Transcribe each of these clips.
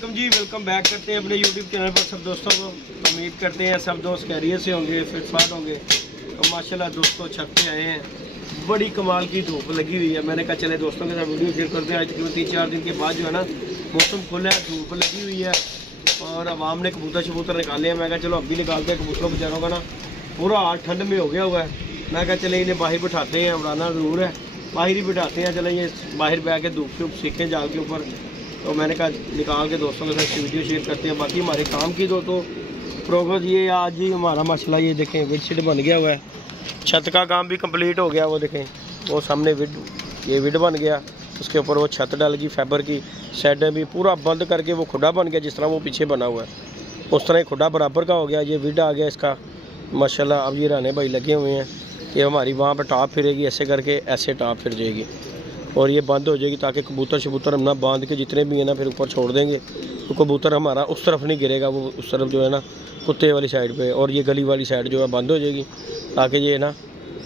वालेकुम जी, welcome back करते हैं अपने यूट्यूब चैनल पर सब दोस्तों को। उम्मीद करते हैं सब दोस्त खैरियत से होंगे, फिट फाट होंगे। तो माशाल्लाह दोस्तों छत पे आए हैं, बड़ी कमाल की धूप लगी हुई है। मैंने कहा चले दोस्तों के साथ वीडियो शेयर करते हैं। आज तकरीबन 3-4 दिन के बाद जो है ना मौसम खुला है, धूप लगी हुई है और आवाम ने कबूतर शबूतर निकाले हैं। मैं कहा चलो अभी निकालते हैं, कबूतरों बेचारों का ना पूरा हाथ ठंड में हो गया हुआ है। मैं कहा चले इन्हें बाहर बिठाते हैं, उड़ाना ज़रूर है, बाहर ही बिठाते हैं। चले ये बाहर बैठ के धूप के सीखें जाल के ऊपर। तो मैंने कहा निकाल के दोस्तों के साथ वीडियो शेयर करते हैं। बाकी हमारे काम की दोस्तों प्रोग्रेस ये आज ही हमारा माशाल्लाह ये देखें विड शीट बन गया हुआ है। छत का काम भी कंप्लीट हो गया। वो देखें वो सामने ये विड बन गया, उसके ऊपर वो छत डल गई फाइबर की। साइडें भी पूरा बंद करके वो खुदा बन गया, जिस तरह वो पीछे बना हुआ है उस तरह खुदा बराबर का हो गया। ये विड आ गया इसका माशाल्लाह। अब ये राने भाई लगे हुए हैं कि हमारी वहाँ पर टॉप फिरेगी, ऐसे करके ऐसे टॉप फिर जाएगी और ये बंद हो जाएगी ताकि कबूतर शबूतर हम ना बांध के जितने भी हैं ना फिर ऊपर छोड़ देंगे तो कबूतर हमारा उस तरफ नहीं गिरेगा, वो उस तरफ जो है ना कुत्ते वाली साइड पे, और ये गली वाली साइड जो है बंद हो जाएगी ताकि ये ना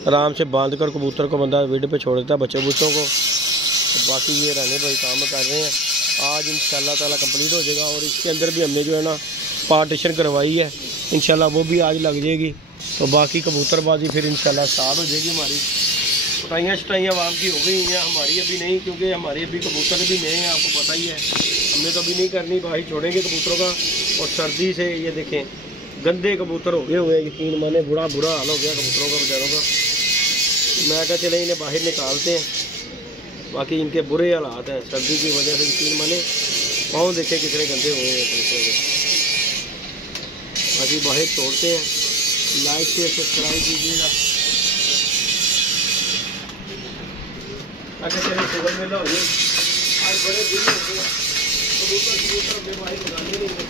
आराम से बांध कर कबूतर को बंदा विड पे छोड़ देता है बच्चों बुच्चों को। तो बाकी ये रहने भाई काम कर रहे हैं, आज इंशाल्लाह ताला कंप्लीट हो जाएगा। और इसके अंदर भी हमने जो है ना पार्टीशन करवाई है, इंशाल्लाह वो भी आज लग जाएगी। तो बाकी कबूतरबाजी फिर इंशाल्लाह स्टार्ट हो जाएगी। हमारी छटाइयाँ आवाम की हो गई हैं, हमारी अभी नहीं, क्योंकि हमारे अभी कबूतर भी नए हैं, आपको पता ही है। हमने तो अभी नहीं करनी, बाहर छोड़ेंगे कबूतरों का। और सर्दी से ये देखें गंदे कबूतर हो गए हुए हैं, यकीन माने बुरा हाल हो गया कबूतरों का बेचारों का। मैं कहा चले इन्हें बाहर निकालते हैं, बाकी इनके बुरे हालात हैं सर्दी की वजह से। यकीन माने पाँव देखे कितने गंदे हुए हैं कबूतरों के। बाकी बाहर छोड़ते हैं, लाइक शेयर सब्सक्राइब कीजिएगा। अगर चले सुबह मेला हो जाए, आज बड़े दिन हो गए कबूतर अपने बाहर लगाने नहीं है।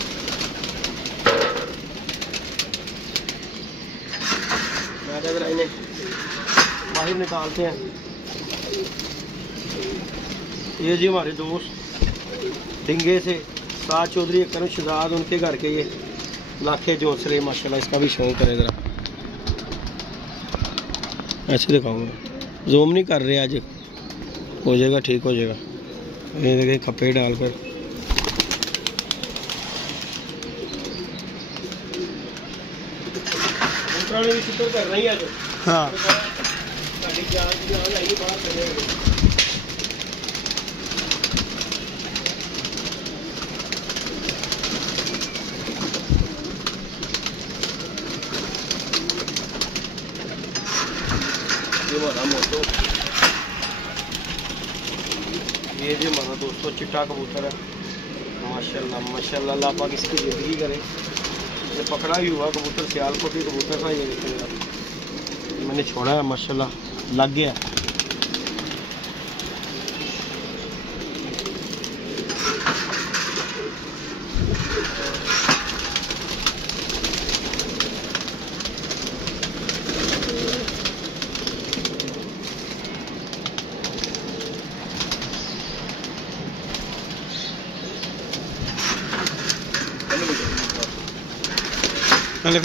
मैं अगर इन्हें बाहर निकालते हैं। ये जी हमारे दोस्त डिंगे से साद चौधरी करम शहजाद, उनके घर के ये लाखे जोसरे माशाल्लाह। इसका भी शौक करे ज़रा, ऐसे दिखाऊंगा, जूम नहीं कर रहे आज, हो जाएगा ठीक हो जाएगा। ये देखें खप्पे डालकर कर रही है। हाँ ये जो हमारा दोस्तों चिट्टा कबूतर है माशाल्लाह माशाल्लाह, अल्लाह पाक इसकी ज़िंदगी करे। ये पकड़ा ही हुआ कबूतर, सियालकोटी कबूतर था। ये देखिए मैंने छोड़ा है माशाल्लाह लग गया।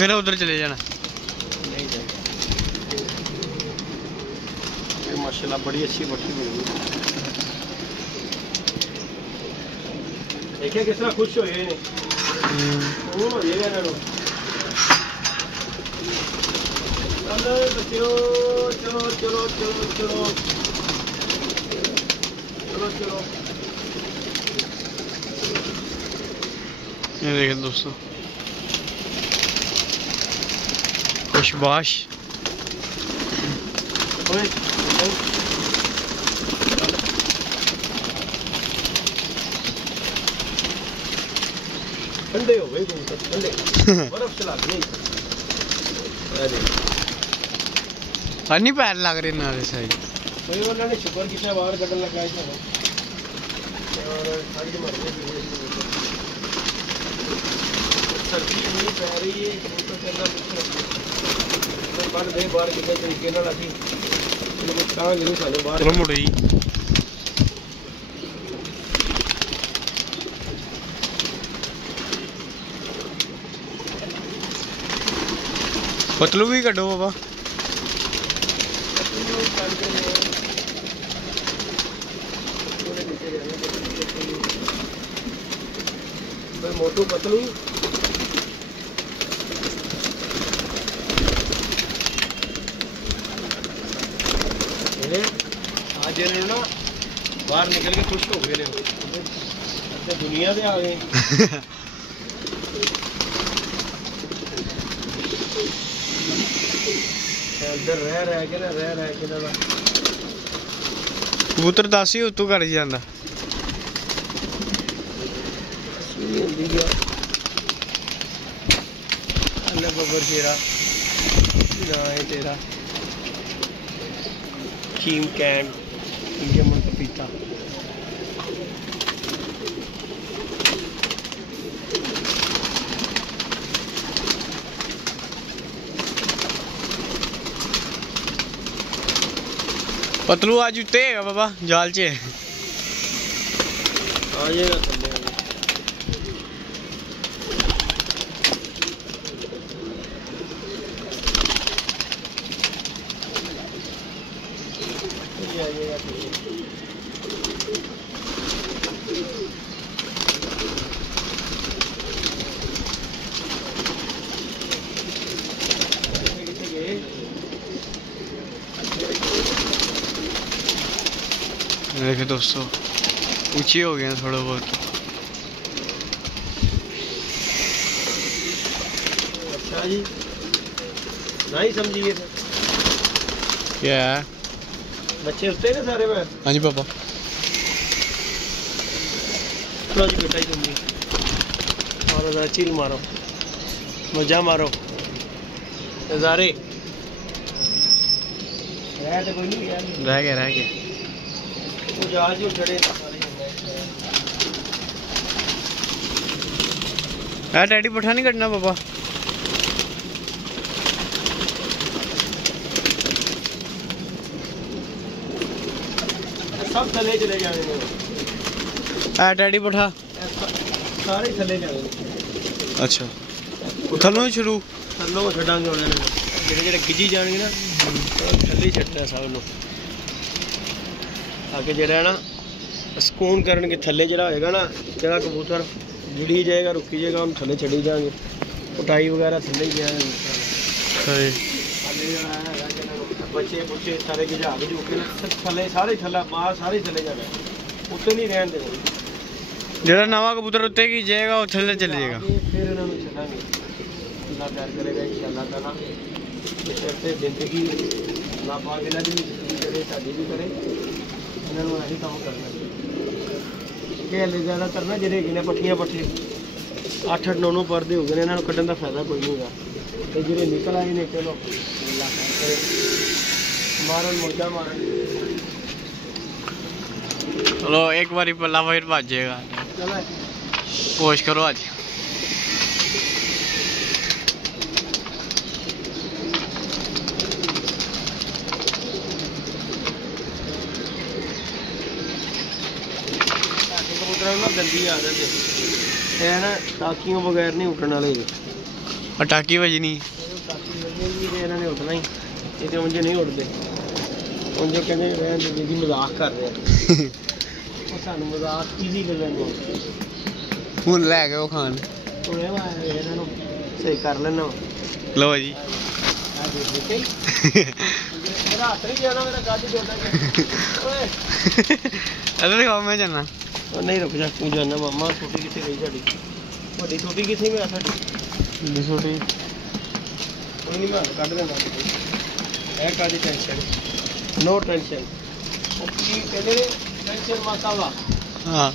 फिर उधर चले जाना। नहीं जाएगा माशाल्लाह, बड़ी अच्छी बटी हुई है। देखिए किस तरह खुश हो ये चलो चलो चलो चलो चलो चलो चलो। ये देखें दोस्तों खुशबाश। ठंडे हो गए ठंडे बर्फ चला नहीं नहीं पैर लग रहे ना सही। कोई उन्होंने शुक्र किया बाहर कटन लगा और ठंड मर गई। सर्दी नहीं पै रही है, कबूतर करना बन दे बाहर कितने तरीके नाल असीं कुछ कहांगे नहीं सानूं बाहर। चलो मुड़ो जी पतलू भी कड्डो बाबा। कोई मोटू पतलू आज इन्होंने ना बाहर निकल के खुश हो गए ने दुनिया से आ गए इधर रह के ना कबूतर दस ही उतों कर जाता बबर शेरा ना है तेरा कीम कैन जमन पपीता पतलू आज उत्ते है बाबा जाल च आ जाएगा थल्ले आ जाएगा देखे दोस्तों ऊंची हो गए थोड़ा बहुत। अच्छा जी नहीं समझिए क्या है बच्चे उठते ना सारे में। हाँ जी पापा चलो जी बेटा ही तुम भी मारो जरा चिल मारो मजा मारो नजारे रह तो कोई नहीं यार रह गया वो जहाज जो चढ़े यार डैडी पठा नहीं कटना पापा सब थले चले जाने डैडी पठा सारे थले जाने अच्छा थलों शुरू थलों छड़ांगे उन्होंने जेडे जेडे गिजी जाएंगे ना थले ही छड़ना सब लोग आगे जरा है ना सुकून करने थले जरा होएगा ना जरा कबूतर जिड़ी जाएगा रुकी जाएगा हम थले चढ़ी जाएंगे उठाई वगैरह थले ही जाएंगे बच्चे बुच्चे सारे गिजाग झुके थले सारे थला बाहर सारे थले जाना उत्ते नहीं रहन देना जरा नवा कबूतर उत्ते की जाएगा वो थले चले जाएगा फिर इन्होंने छड़ांगे अल्लाह प्यार करेगा इंशाअल्लाह ताला इस जिंदगी अल्लाह पाक इन्हां दी भी करे साडी भी करे इन्होंने यही काम करना कि हले ज़्यादातर ना जेडे ने पट्ठियां पट्ठे 8-8 9-9 परदे हो गए ने इन्होंने कड्ढन दा फायदा कोई नहीं होगा ते जेडे निकल आए ने चलो अल्लाह करे मारन मुर्गा मारन चलो एक बारी पल्ला फिर भाज जाएगा चलो कोशिश करो आज गंदी आदत है ना टाकियों बगैर नहीं उठने वाले टाकी बजनी इन्होंने उठना ही ये तो मुझे नहीं उठते मुझे कहते रहन दीदी मजाक कर रहे हैं सानू मजाक ईजी कर रहे हैं हूँ लै गए वो खान सही कर लेना लो जी रात नहीं जाना मेरा गाड़ी जोड़ना दिखाओ मैं जाना नहीं रुक जा तू जाना मामा छोटी कितने गई साड़ी बड़ी छोटी कितने में साड़ी छोटी कोई नहीं मैं कट देना है कादी टेंशन नो टेंशन कहते टेंशन माता वा हाँ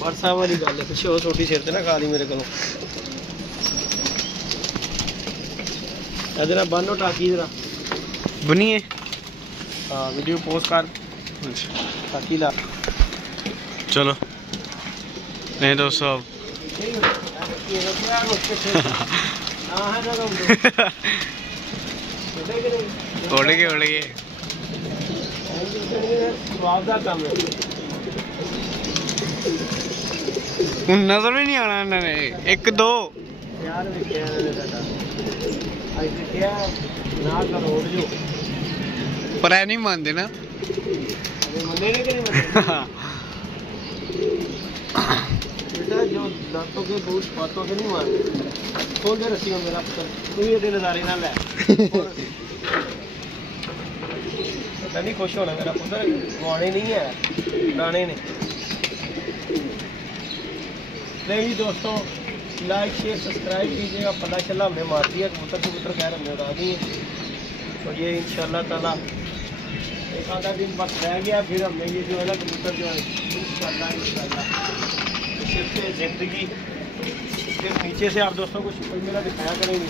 बरसा वाली गल है पिछे वो छोटी सिर ते ना खा ली मेरे को इधर बनो टाकी जरा बनिए हाँ वीडियो पोस्ट कर टाकी ला चलो नहीं दोस्तों उड़ गए नजर भी नहीं आना इन्होंने एक दो पर नहीं मानते ना दांतों के बहुत बातों के नहीं मारते। खोल दे रस्सी में मेरा पुत्र, तू ये दे नज़ारे ना ले। पता नहीं खुश होना मेरा पुत्र, गवाने नहीं है, दाने ने। नहीं जी दोस्तों, लाइक शेयर सब्सक्राइब कीजिएगा। पता चला हमने मार दिया कबूतर खैर हमने उड़ा दिए। तो ये इंशाल्लाह ताला एक आधा दिन बस रह गया, फिर हमने ये जो है ना कबूतर जो है इंशाल्लाह सिर्फ ज़िंदगी फिर नीचे से आप दोस्तों को शुक्र मेला दिखाया करेंगे।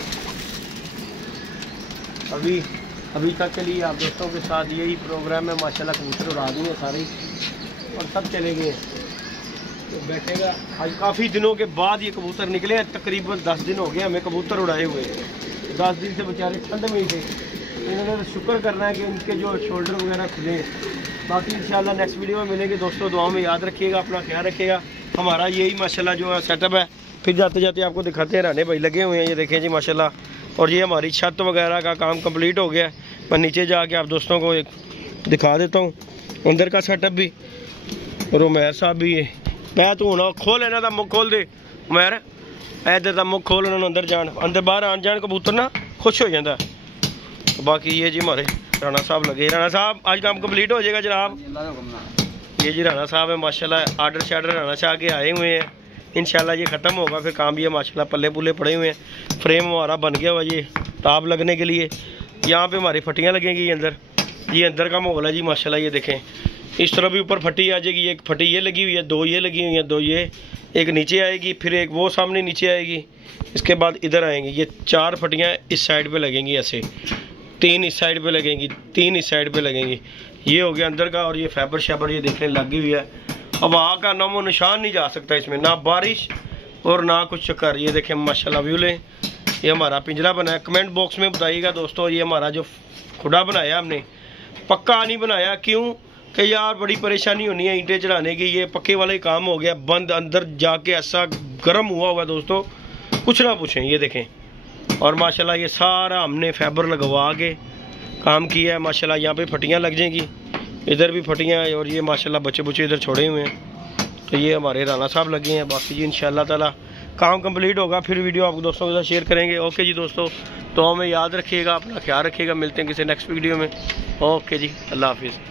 अभी तक के लिए आप दोस्तों के साथ यही प्रोग्राम है। माशाल्लाह कबूतर उड़ा दिए सारे और सब चले गए। तो बैठेगा आज काफ़ी दिनों के बाद ये कबूतर निकले हैं, तकरीबन 10 दिन हो गए हमें कबूतर उड़ाए हुए। 10 दिन से बेचारे ठंड में ही थे। इन्होंने शुक्र करना है कि इनके जो शोल्डर वगैरह खुले हैं। बाकी इंशाल्लाह नेक्स्ट वीडियो में मिलेंगे दोस्तों। दुआओं में याद रखिएगा, अपना ख्याल रखिएगा। हमारा यही माशाल्लाह जो है सेटअप है। फिर जाते जाते आपको दिखाते हैं, राने भाई लगे हुए हैं, ये देखें जी माशाल्लाह। और ये हमारी छत वगैरह का काम कंप्लीट हो गया है। मैं नीचे जाके आप दोस्तों को एक दिखा देता हूँ अंदर का सेटअप भी। और उमैर साहब भी है, मैं तू हूँ खोल इन्हों का मुख खोल दे उमैर, इधर का मुख खोल, उन्होंने अंदर जान, अंदर बाहर आन जान कबूतर ना खुश हो जाता। तो बाकी ये जी हमारे राणा साहब लगे। राणा साहब आज काम कंप्लीट हो जाएगा जनाब। ये जी राणा साहब है माशाल्लाह, आर्डर शार्डर राणा शाह के आए हुए हैं। इंशाल्लाह ये ख़त्म होगा फिर काम भी है माशाल्लाह। पल्ले पुल्ले पड़े हुए हैं, फ्रेम हमारा बन गया हुआ ये ताप लगने के लिए। यहाँ पे हमारी फटियाँ लगेंगी अंदर, ये अंदर का माहौल है जी माशाल्लाह। ये देखें इस तरह भी ऊपर फटी आ जाएगी, एक फटी ये लगी हुई है, 2 ये लगी हुई हैं, 2 ये, एक नीचे आएगी, फिर एक वो सामने नीचे आएगी, इसके बाद इधर आएंगी। ये 4 फटियाँ इस साइड पे लगेंगी ऐसे, 3 इस साइड पे लगेंगी, 3 इस साइड पे लगेंगी। ये हो गया अंदर का। और ये फैबर शैबर ये देखने लगी हुई है। हवा का नामो निशान नहीं जा सकता इसमें, ना बारिश और ना कुछ चक्कर। ये देखें माशाल्लाह व्यू लें। ये हमारा पिंजरा बना है। कमेंट बॉक्स में बताइएगा दोस्तों, ये हमारा जो खुदा बनाया हमने पक्का नहीं बनाया, क्यों कि यार बड़ी परेशानी होनी है ईंटें चढ़ाने की। ये पक्के वाला ही काम हो गया बंद, अंदर जाके ऐसा गर्म हुआ दोस्तों कुछ ना पूछें। ये देखें और माशाल्लाह ये सारा हमने फाइबर लगवा के काम किया है माशाल्लाह। यहाँ पे फटियाँ लग जाएंगी, इधर भी फटियाँ, और ये माशाल्लाह बच्चे बुच्चे इधर छोड़े हुए हैं। तो ये हमारे राणा साहब लगे हैं। बाकी जी इंशाल्लाह ताला काम कंप्लीट होगा फिर वीडियो आपको दोस्तों के साथ शेयर करेंगे। ओके जी दोस्तों, तो हमें याद रखिएगा, अपना ख्याल रखिएगा। मिलते हैं किसी नेक्स्ट वीडियो में। ओके जी, अल्लाह हाफिज़।